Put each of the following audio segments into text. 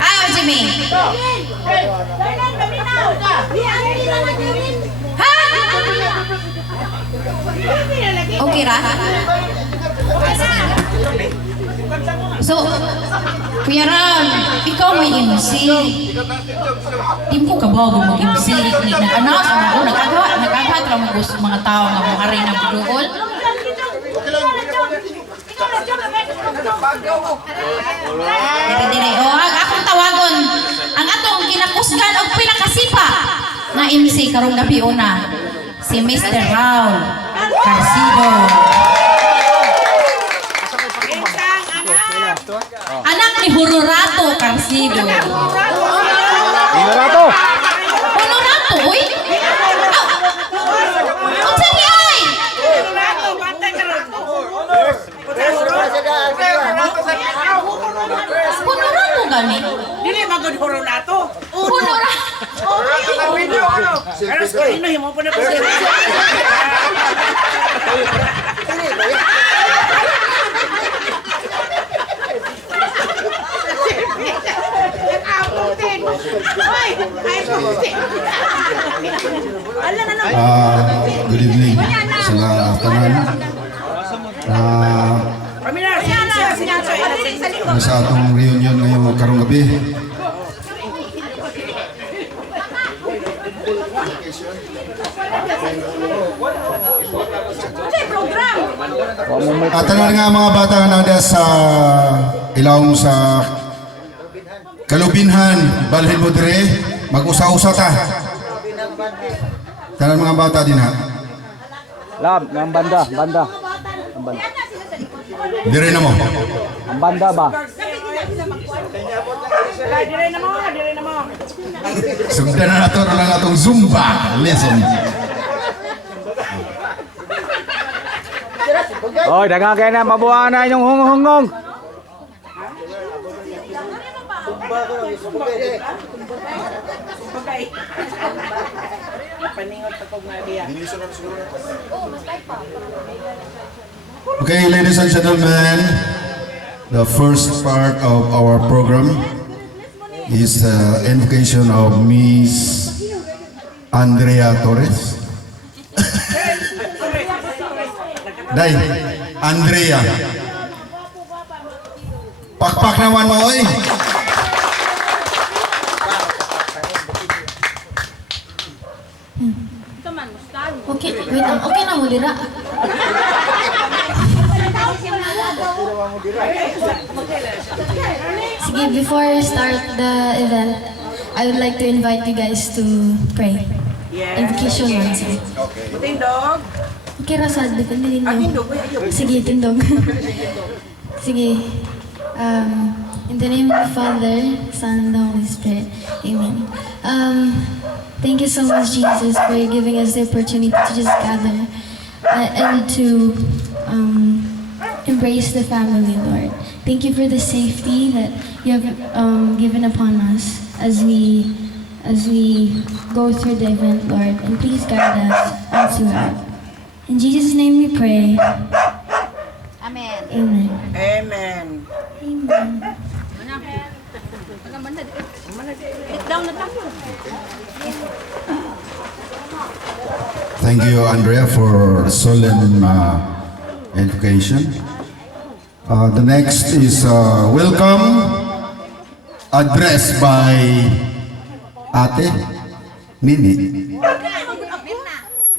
Ah, Jimmy. Ha? Okay ra? So, Kuya Ram, ikaw may MC. Di mo kabago mag-MC. Nag-announce ako, nag-aghat lang mga tao nga mga rin ng budukol. Dire-dire. O, akong tawagon. Ang atong kinakusgan o pinakasipa na MC karong gabi una. Si Mr. Raul Carcido. Anak ni Honorato Carcido. Honorato! Honorato, uy! Ang sabi ay! Honorato gani? Dili magod Honorato. Honorato! Pero sa ino mo pa na po siya. Good evening sa tanan. Sa atong reunion ngayong karong gabi. Tanan nga mga bata nga nada sa ilawom sa Kalubinhan, balhin mo dire, mag-usa-usa ta. Tanan mga bata din ha. Lab, ang banda. Dire na mo. Ang banda ba? Dire na mo. Sugdan na nato na atong Zumba lesson. Oy, daghang kayo na mabuhaan na inyong hungong. Okay, ladies and gentlemen, the first part of our program is the invocation of Miss Andrea Torres. Day, Andrea. Pakpak naman mo, oy. Okay, wait lang. Okay na mo, Dira. Sige, before I start the event, I would like to invite you guys to pray. Invocation once. Tindog. Okay, Rasad, depende din nyo. Sige, tindog. Sige. In the name of the Father, Son, and the Holy Spirit. Amen. Thank you so much, Jesus, for giving us the opportunity to just gather and to embrace the family, Lord. Thank you for the safety that you have given upon us as we go through the event, Lord. And please guide us all throughout. In Jesus' name we pray. Amen. Amen. Amen. Amen. Thank you, Andrea, for solemn invocation. The next is welcome address by Ate Nini.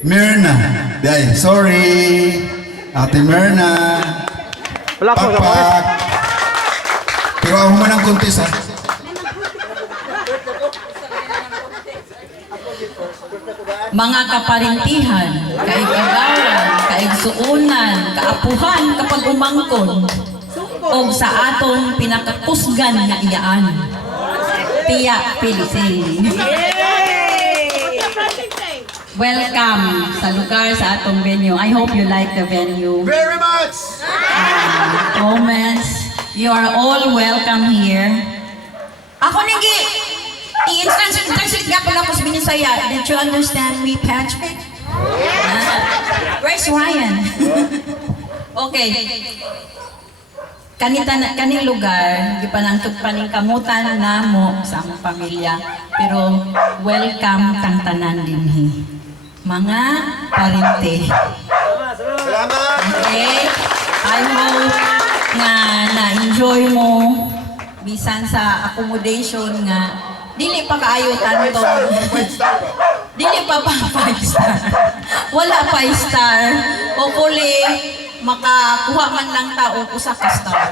Mirna. Day, sorry. Ate Mirna. Pakpak. Pero ako man ang kuntis ha. Mga kaparintihan, kaigagawan, kaigsuunan, kaapuhan kapag umangkon, o sa atong pinakakusgan nga iyaan. Tiya Pilising. Welcome sa lugar sa atong venue. I hope you like the venue. Very much! Comments, you are all welcome here. Ako nigi, i-translate nga pala ko sa Binisaya. Did you understand me, Patrick? Where's Ryan? Okay. kaning lugar gipanangtog paning kamutan namo sa among pamilya, pero welcome kang tanan dinhi mga parente. Okay, I hope nga na-enjoy mo bisan sa accommodation nga dili pa kaayo tanto. Dili pa 5 star. Wala 5 star. Hopefully makakuha man lang tao usa ka star.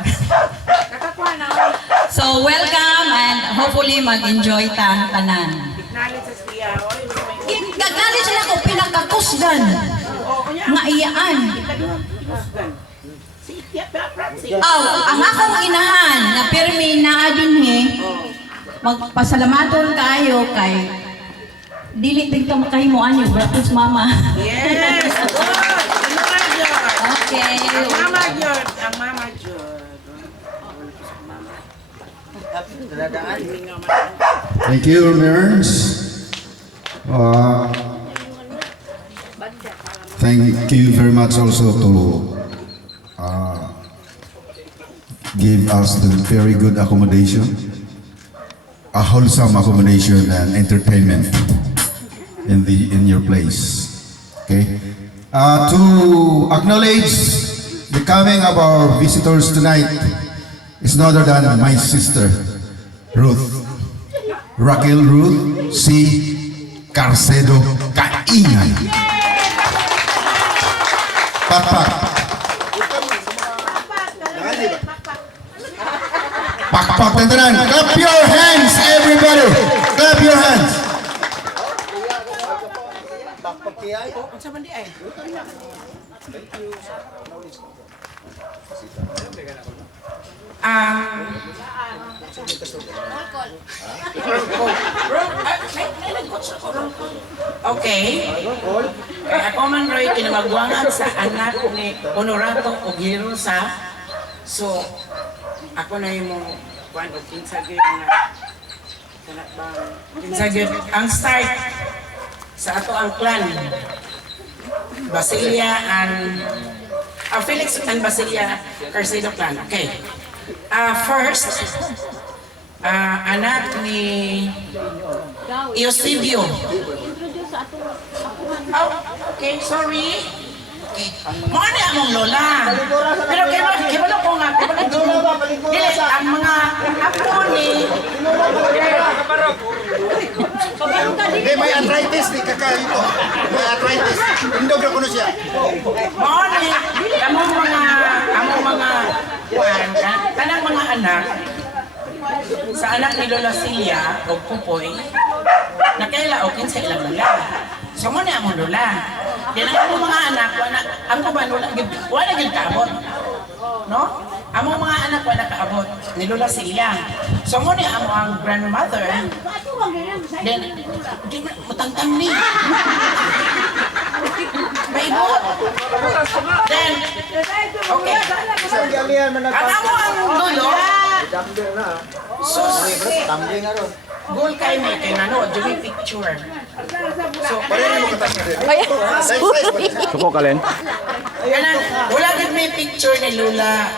So welcome and hopefully mag-enjoy ta tanan. Gagani sila ko pinakakusgan. Nga iyaan. Ang akong inahan na pirmi na dinhi magpasalamaton kayo kay dili tigta makahimuan yung bratos mama. Yes! Okay. Ang mama Jod. Thank you, Mayor's. Thank you very much also to give us the very good accommodation, a wholesome accommodation and entertainment in your place. Okay. To acknowledge the coming of our visitors tonight is no other than my sister, Ruth. Raquel Ruth C. Carcedo Kaingan. Pakpak. Pakpak tentenan. Clap your hands, everybody. Clap your hands. Okay. Ako man Roy kinamagwangan sa anak ni Honorato Ogirosa. So ako na yung kuan og kinsagid nga kanat bang kinsagid ang start sa ato ang clan. Basilia and Felix and Basilia Carcedo clan. Okay. First, anak ni Eusebio. Oh, okay, sorry. Okay. Mga na among lola. Pero kaya ko nga, dili, ang mga apo ni... May arthritis ni kakaito. May arthritis. Indog na kuno siya. Mga ni, among mga, kanang mga anak, sa anak ni Lola Celia o Pupoy, nakailaokin sa ilang lola. So mo na among lola. Yan ang mga anak, ang kaban wala gid kaabot. No? Among mga anak wala kaabot ni Lola Celia. So mo ni amo ang grandmother. Then di matangtang ni. Maibot. Then okay. Ang amo ang lolo. So, goal kay may kay nano, jumi picture. So, Suko kalin. Kanan, wala gid may picture ni Lola,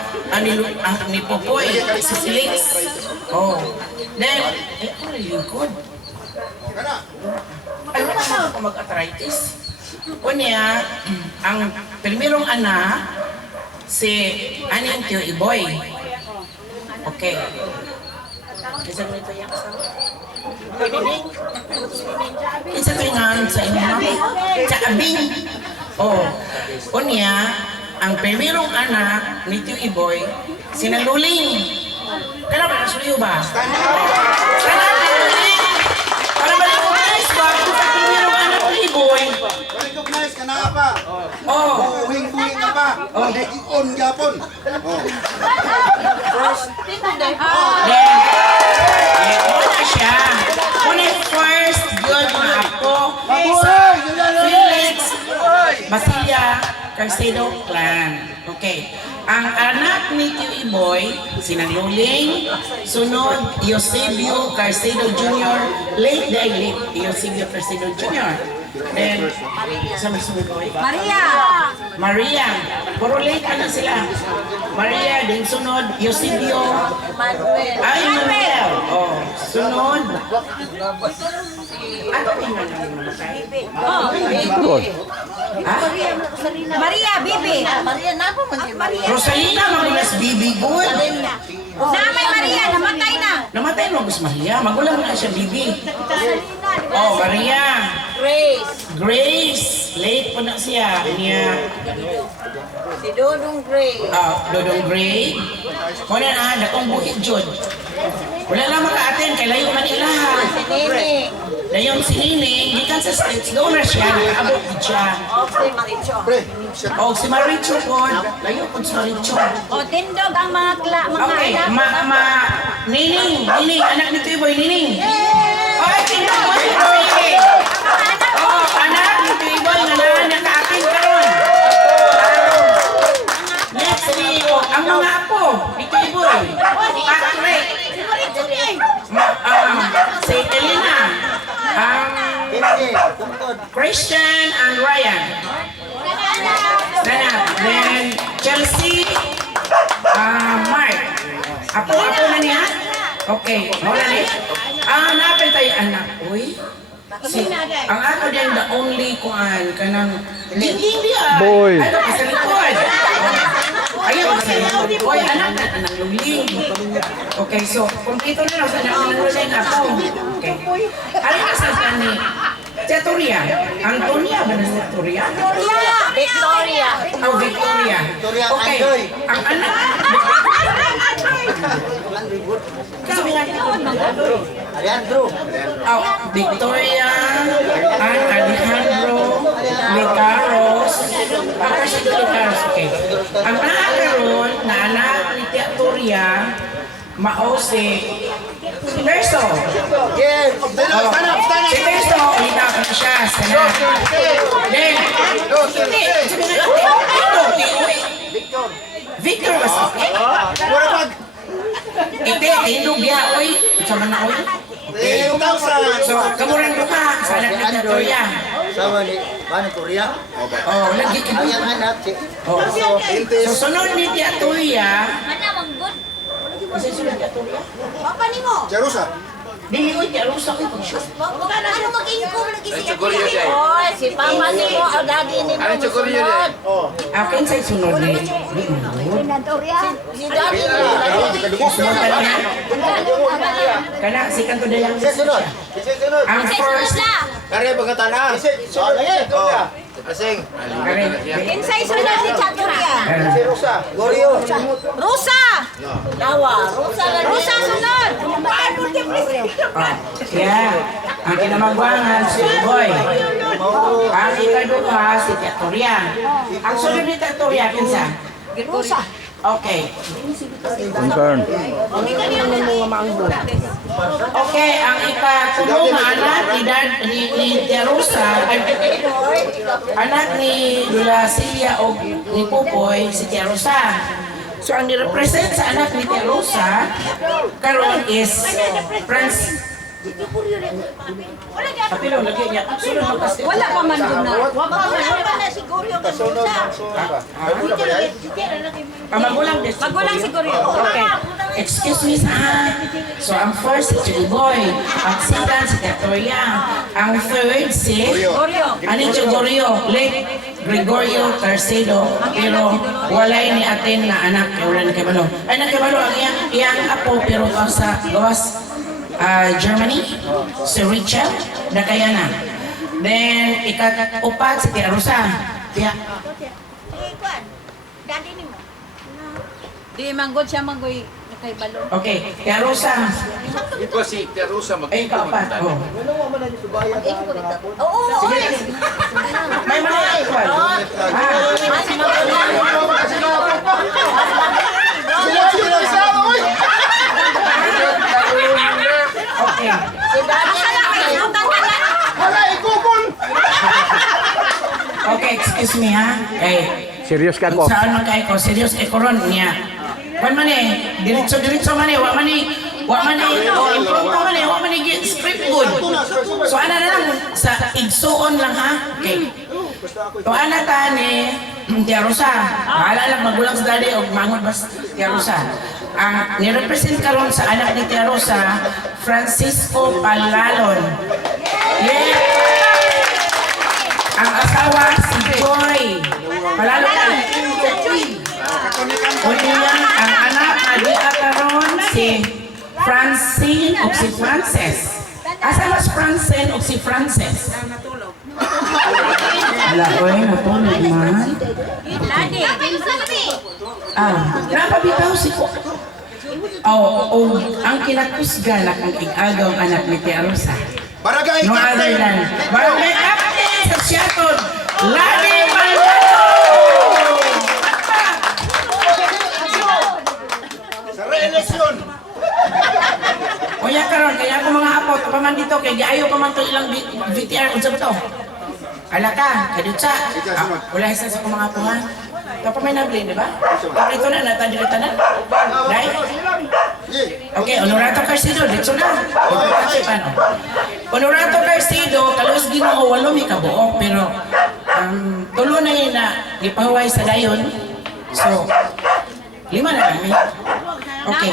ni Popoy, si Felix. Oh. Then, ano yung good? Ay, wala na ako mag-arthritis. Unya, ang primerong anak, si Aning Tio Iboy. Okay. Isa mo ito yung asawa? Isa ito yung sa inyo mami. Sa abing. Oh. Unya, ang primerong anak ni Tio Iboy, sinaluling. Kailan ba nasuliyo ba? Sinaluling! Para ma-recognize ba kung sa primerong anak ni Iboy? Recognize ka na pa. Oh. Buhing-buhing ka pa. On gapon. Then, muna siya. Muna yung first good na ako sa Felix Basilia Carcedo clan. Okay. Ang anak ni Tio Iboy, sinang Luling, sunod, Eusebio Carcedo Jr., late day late, Eusebio Carcedo Jr. Then, sama sunod ko Maria. Maria. Puro late na sila. Maria, din sunod, Eusebio. Ay, Manuel. Oh, sunod. Ano tingnan namin namatay? Good. Maria, Bibi. Rosalina, magulas Bibi Good. Namay Maria, namatay na. Namatay mo, Gus Maria. Magulang mo na siya, Bibi. Oh, Maria. Grace. Late po na siya. Niya. Si Dodong Gray. Dodong Gray. Kuna na, dakong buhit, Jod. Wala lang maka-attend, kay layo Manila. Nene. Dayon si Nining, gikan sa States, doon na siya, nakaabot din siya. Okay, Maricho. Oh, si Maricho po, layo po si Maricho. O, tindog ang mga Okay, Nining, anak ni Tiboy, Nining. Ay, tingnan mo si Tiboy. Oh, anak ni Tiboy, naka-akin ka ron. Next ni, ang mga apo, ni Tiboy. Patrick. Si Elena. Christian and Ryan. Then Chelsea, Mark. Apo na niya? Okay, wala niya. Napin tayo anak. Uy. Ang ako din the only kuan kanang ginging dia. Boy. Ano sa likod? Ayaw sa likod. Boy, anak na luling. Okay, so kompleto na lang sa anak ng luling ako. Okay. Ano ka sa kani? Teoria. Antonia ba na sa Teoria? Victoria. Oh, Victoria. Okay. Ang anak. Kasi nga Alejandro. Oh, Victoria, Alejandro, Licaros, Licaros, okay. Ang nakakaroon na anak ni Teoria, mao si Verso. Yes. Stand up. Si Verso, ulita ko na siya, sana. Then, Victor was okay. Mura pag. Ite, tindog diha, oy. Sama na, oy. Okay. So, kamurang ka sa anak ni Teoria. Sama ni Bani Korea. Oh, lagi ka. Ang anak si. Oh. So, sunod ni Teoria, kasi sunod ni Teoria, Papa ni mo. Jerusa. dili ko rusa ko pag-shoot. Ano mag-income lagi siya? Oy, si Papa ni mo, ang daddy ni mo. Sunod. Akin sa sunod ni Si daddy ni mo. sunod ka niya. Kana, si kanto dayang Sunod. ang first, Kare pagkatana. Sunod. Asing. Kinsay sunod ni Chaturia. Si Rosa. Gorio. Rusa! Dawa. Rusa sunod! yeah, ang kinamagwangan si Boy. Ang ikaduha si Teoria. Ang sunod ni Teoria, kinsa? Rusa. Okay. Concern. Okay, ang ikatulong na anak ni Terusa, anak ni Dula Celia o ni Pupoy, si Terusa. So, ang nirepresent sa anak ni Terusa, karon is Kapilo, lagi niya. Sunod mo kasi. Wala pa man doon na. Wala pa na siguro yung Rusa. Magulang din. Magulang siguro yun. Okay. Excuse me sa. So, ang first si Chugoy. Ang second si Teoria. Ang third si Gorio. Ani Chugorio. Late Gregorio Carcedo. Pero walay ni atin na anak. Wala na kay Malo. Ay, nakibalo ang iyang apo. Pero sa gawas Germany. Si Richard. Nakayana. Then, ikatupat si Tia Rosa. Tia. Daddy ni mo. Di manggod siya manggoy kay Balo. Okay. Tia Rosa. Ito si Terusa Ay, ikapat. Oh. Oo, Sige. May mga actual. Okay. Si Daddy ni mo. Okay, excuse me ha. Okay. Serious ka ko. Saan man kayo ko, serious kay koron niya. Kung man eh, diretso man eh, wa man eh, impromptu man eh, wa man eh, script good. So ana na lang, sa igsuon lang ha, okay. So ana ta ni Tia Rosa, bahala lang magulang sa dali o mangon bas Tia Rosa. Ang nirepresent karon sa anak ni Tia Rosa, Francisco Palalon. Yeah! Ang asawa si Joy. Palalon. Uliyan, ang anak adi karon si Francine o si Frances. Asa mas Francine o si Frances? Wala ko eh, natulog man. Napabitaw si ko. Ang kinakusga na kang igagaw ang anak ni Tia Rosa. Barangay No other Captain! than Barangay Captain sa Seattle, Lani Maldonado! Sa re-eleksyon! Kuya karon kaya ako mga apo, paman dito, kaya ayaw pa man ito ilang VTR, unsa ba ito? Ala ka, kadutsa. Wala isa sa mga apo ha. Ito pa may nabli, di ba? Ito na, natadilita na. Right? Okay, Honorato Carcido, dito na. Paano? Honorato Carcido, kalos Ginoo, walo may kabuok, pero tulo na yun na ipahuway sa dayon. So, 5 na lang. Okay.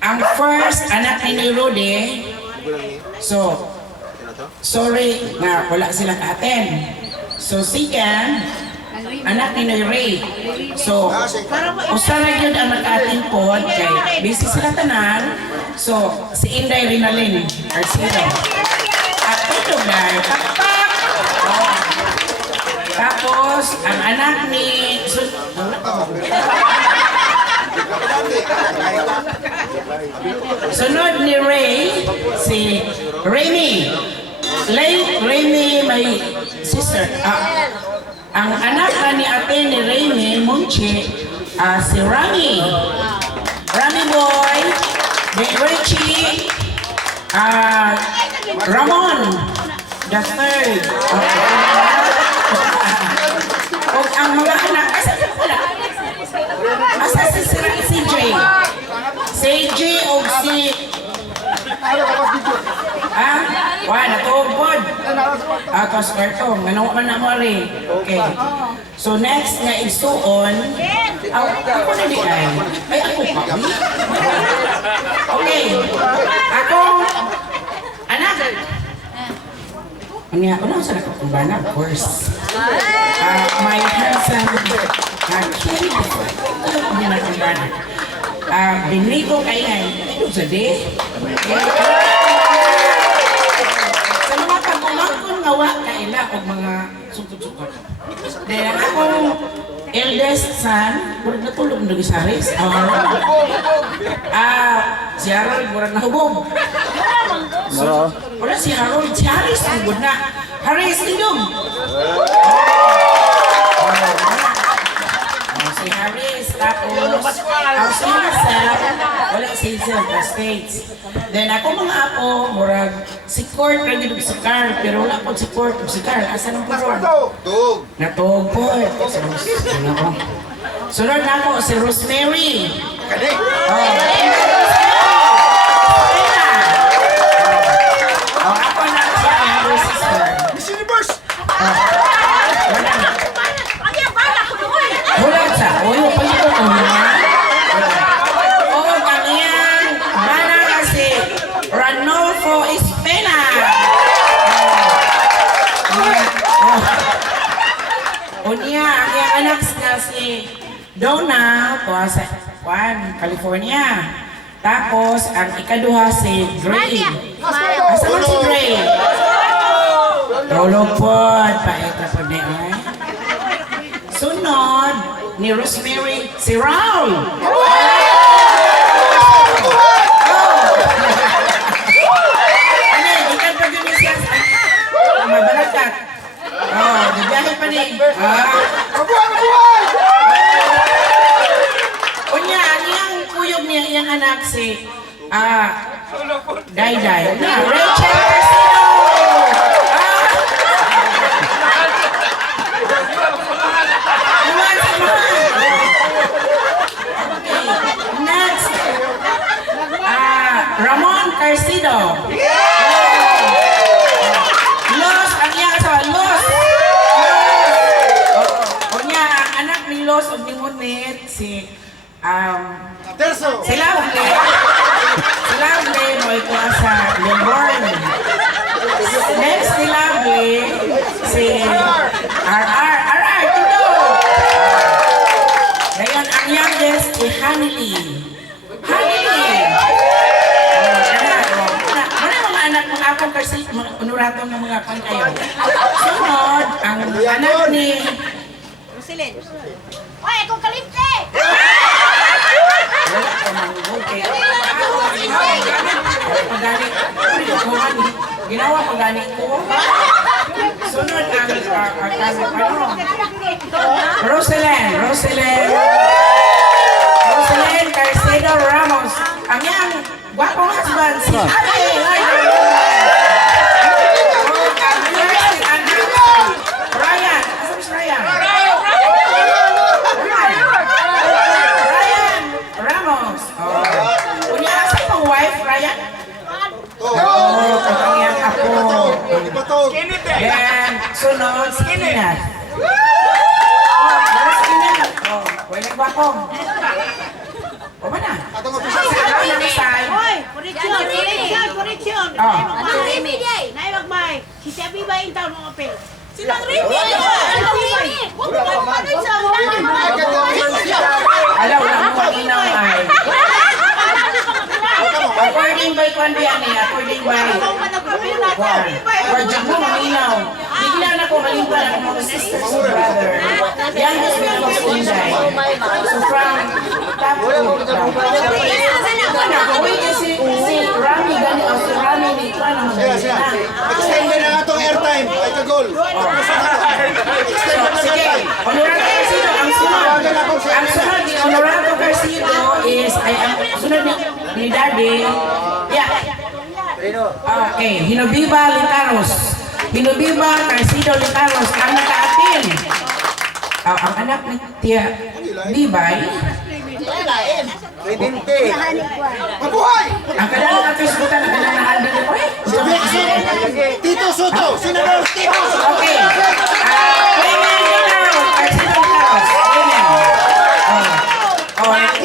Ang first, anak ni Rudy. So, sorry nga wala sila ka-attend. So, second, anak ni Ray. So, usara yun ang mag-attend po. Kay busy sila tanan. So, si Inday Rinalyn Arcido. At ito guys, takpak! Tapos, ang anak ni... Sunod ni Ray, si Remy. Remy, my sister. Ang anak ni ate ni Remy, Munchi, si Rami. Rami boy, Richie, Ramon, the third. O ang mga anak, asa si CJ. CJ o si... natubod. Tapos karto, manong man na mo rin. Okay. So next nga isuon, ako na di ay. Ay, ako pa. Okay. Ako, anak. Ano na sa nakakumbana? Of course. My handsome kid. Ano na kumbana? Benito Kaingay. Ito sa di. Sa mga pagkumangkon nga wa kaila o mga sukot-sukot. Dahil akong eldest son, murag natulog na sa Haris. Si Harold, murag nahubog. So, wala si Harold, si Haris, nahubog na. Haris, indong! Si Haris, tapos ang sinisap, wala si Silver States. Then ako mga apo, murag si Court, nagidog si Carl, pero wala po si Court o si Carl. Asa nang perform? Tug! Natog po eh. Sunod na ako, si Rosemary. Kani! Ako na siya, ang younger sister. Miss Universe! Wala siya. Uy, pagkito ko na. Kaniyang mana kasi Ranolfo Espena. Unya, ang iyang anak na si Donna, tuwa sa California. Tapos, ang ikaduha si Gray. Asa man si Gray? Tulog po, paita po niya ay. Sunod ni Rosemary, si Raul. Ano, ikan pa yun siya sa mabalakat. Dibiyahe pa ni. Unya, niyang kuyog niya, iyang anak si Dayday. Na, Rachel Casino! Iwan sa Ramon Carcido. Los, ang iyang asawa, Los. O niya, ang anak ni Los o ni Monet, si Terso. Sila mo ito sa Lemborn. Next ni Lovely, si RR, ito! Ngayon, ang youngest, si Hanili. Ano mga anak ng akong kasi mga unuratong ng mga kan kayo. Sunod, ang anak ni... Hoy, akong kalimte! Ginawa pagani ko. Sunod ang Roselen Carcedo Ramos. Ang yang gwapong husband si Ale. Ryan. Asan si Ryan? Ryan Ramos. Unya asa pang wife Ryan? Ang yang apo. Then sunod si Inat. Wala gwapo. O ba na? Hoy, correction. Oh. Ang Remy day. Nay magbay. Si Sabi ba yung taon ng apel? Silang Remy. Huwag mo kayo manoy sa Alaw lang mo kanina ay. According by Kwandian niya, according by Kwan mo malinaw. Bigla na ko kalimpa ng mga sisters and brother. Yan is because Inday. So from top to wait si Rami gani o si Rami ni Kwan ang Siya. Extend na nga itong airtime. Ay, kagol. Sige, Honorado Carcido, ang sunod ni Honorado Carcido is, ang sunod ni Daddy, okay, Hinobiba Litaros. Hinobiba Carcido Litaros, ang naka-atin. Ang anak ni Tia Bibay, Mabuhay! ang kadalang kapisbutan, ang kadalang nahalbi ni Poy. Tito Soto! Senador Tito Soto! Okay. Women Litaros, Carcido Litaros. Women.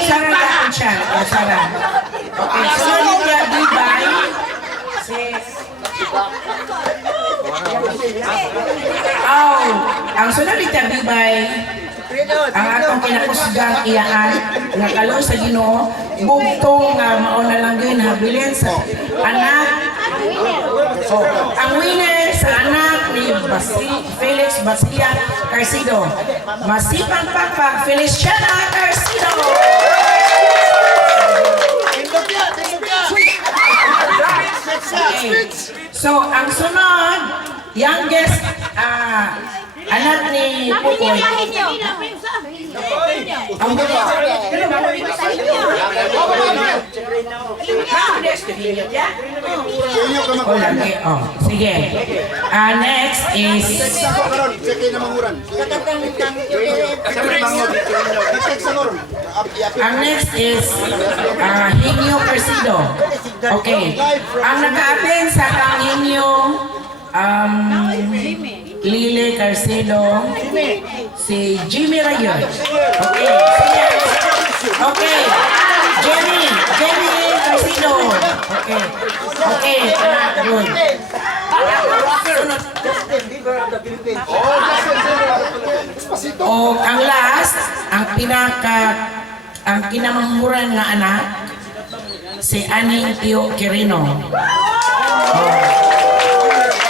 Sarah na siya. Sarah. Okay, so Tia Bibay, ang sunod ni Tia Bibay, ang atong kinakusgang iyaan nga kaloy sa Ginoo bugtong nga mao na lang gyud habilin sa anak. Ang winner sa anak ni Felix Basilia Carcido. Masipang papa Feliciana Carcido. Okay. So ang sunod, youngest anak ni Pukoy. Ang sige. Next is Henyo Carcido. Okay. Ang naka-append sa kang Henyo Lile Carcedo, si Jimmy Rayon. Okay. Okay. Jenny Carcedo. Okay. Okay. Good. O ang last, ang kinamanghuran nga anak, si Aning Tio Quirino.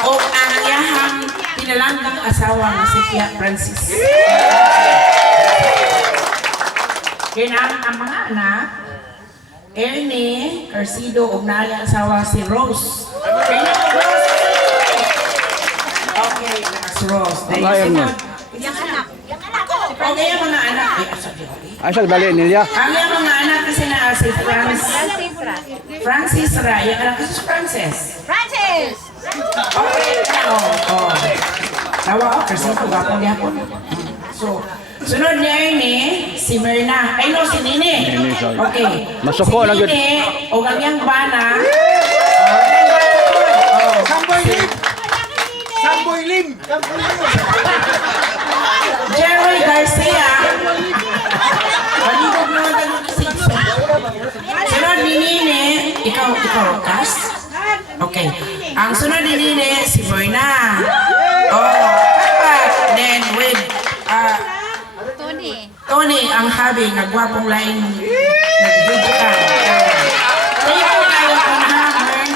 O ang iyahang pinalanggang asawa nga si Tia Francis. Kinang ang mga anak, Ernie Carcido ug naali ang asawa si Rose. Okay, si Rose. Ngayon na. Okay, ang mga anak, Ay, sa bali nila. ang mga anak kasi na si Francis Ra. Yung anak ko si Francis. Okay, tawa, kasi ito gapon niya po. So, Sunod niya ini, si Verna. Ay no, si Nini. Nini, sorry. Okay. Masuko lang si yun. Nini, o kanyang bana. Samboy Lim! Samboy Lim! Jerry Garcia. Maligog naman tayo kasi. Sunod ni Nini, ikaw, Kas? Okay. Ang sunod ni Nini, si Verna. Oh, kapat. Then with, Tony, ang habi, nagwapong lain, nag-video ka. Thank you kayo po na,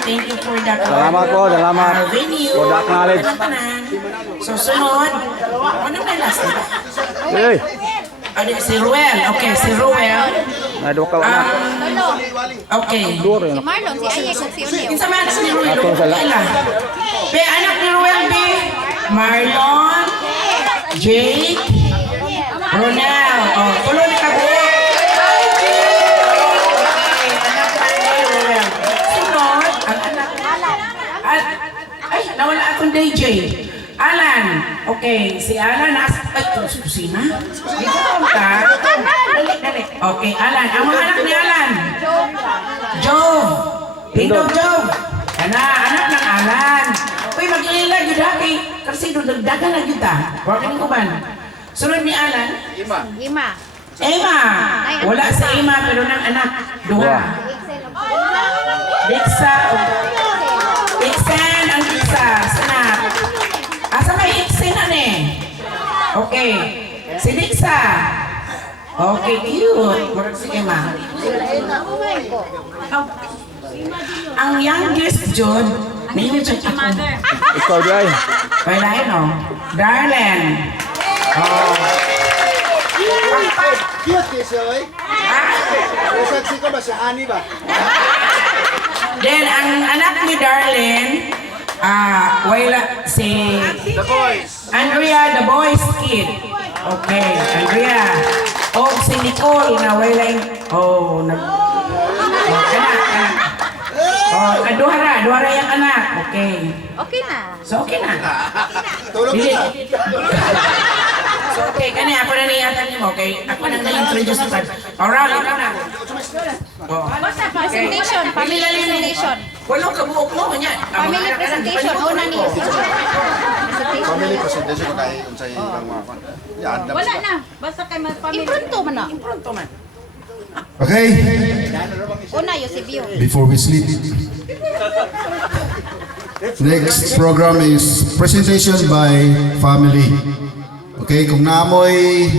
thank you for that. Salamat po, salamat. Venue. For that knowledge. Tanan. So, sunod, ano na last? Hey, Si Ruel. Okay, si Ruel. nado ka na. Okay. Duro yun. Marlon, si Ayek, si Unil. Kinsa man si Ruel? Ato sa Ila. Be, anak ni Ruel, be. Marlon, Jake, Ronel. Oh, tulo ni Kabuo. Sunod, ang anak. Ay, nawala akong DJ. Alan. Okay, si Alan nasa sa kusina. Dito ka. Dali. Okay, Alan. Ang mga anak ni Alan. Joe. Pindog Joe. Anak ng Alan. Uy, mag-iila yun kay kasi dagdagan na yun ta. Huwag ka ko ban. Sunod ni Alan. Lima. Emma. Wala sa Emma pero ng anak. Duha. Dixa. Dixon ang Dixa. Sanap. Asa may Dixon na ne? Okay. Si Dixa. Okay, cute. Murag si Emma. Ang youngest Jud, name siya ako. Ikaw di ay. Wala yun o. Darlene. Oh. Cute eh siya, eh. Saksi ko ba siya? Ani ba? Then, ang anak ni Darlene, wala si The boys. Andrea, the boys kid. Okay, Andrea. Oh, si Nicole na wala yung... Oh, anak. Oh, duhara yung anak. Okay. Okay na. So, okay na. Tulog Dili. ka. So, okay, kani ako na niyatan niyo mo. Okay, ako na na-introduce ko. Alright, ikaw na. Oh. Presentation. Family presentation. Walang kabuok mo, kanya. Family presentation. Una niyo. Family presentation ko kay unsay ibang mga fan. Yan, Wala na. Basta kay family. Impronto man na. Pronto man. Okay, Una yo si Bio. before we sleep. Next program is presentation by family. Okay, kung naamoy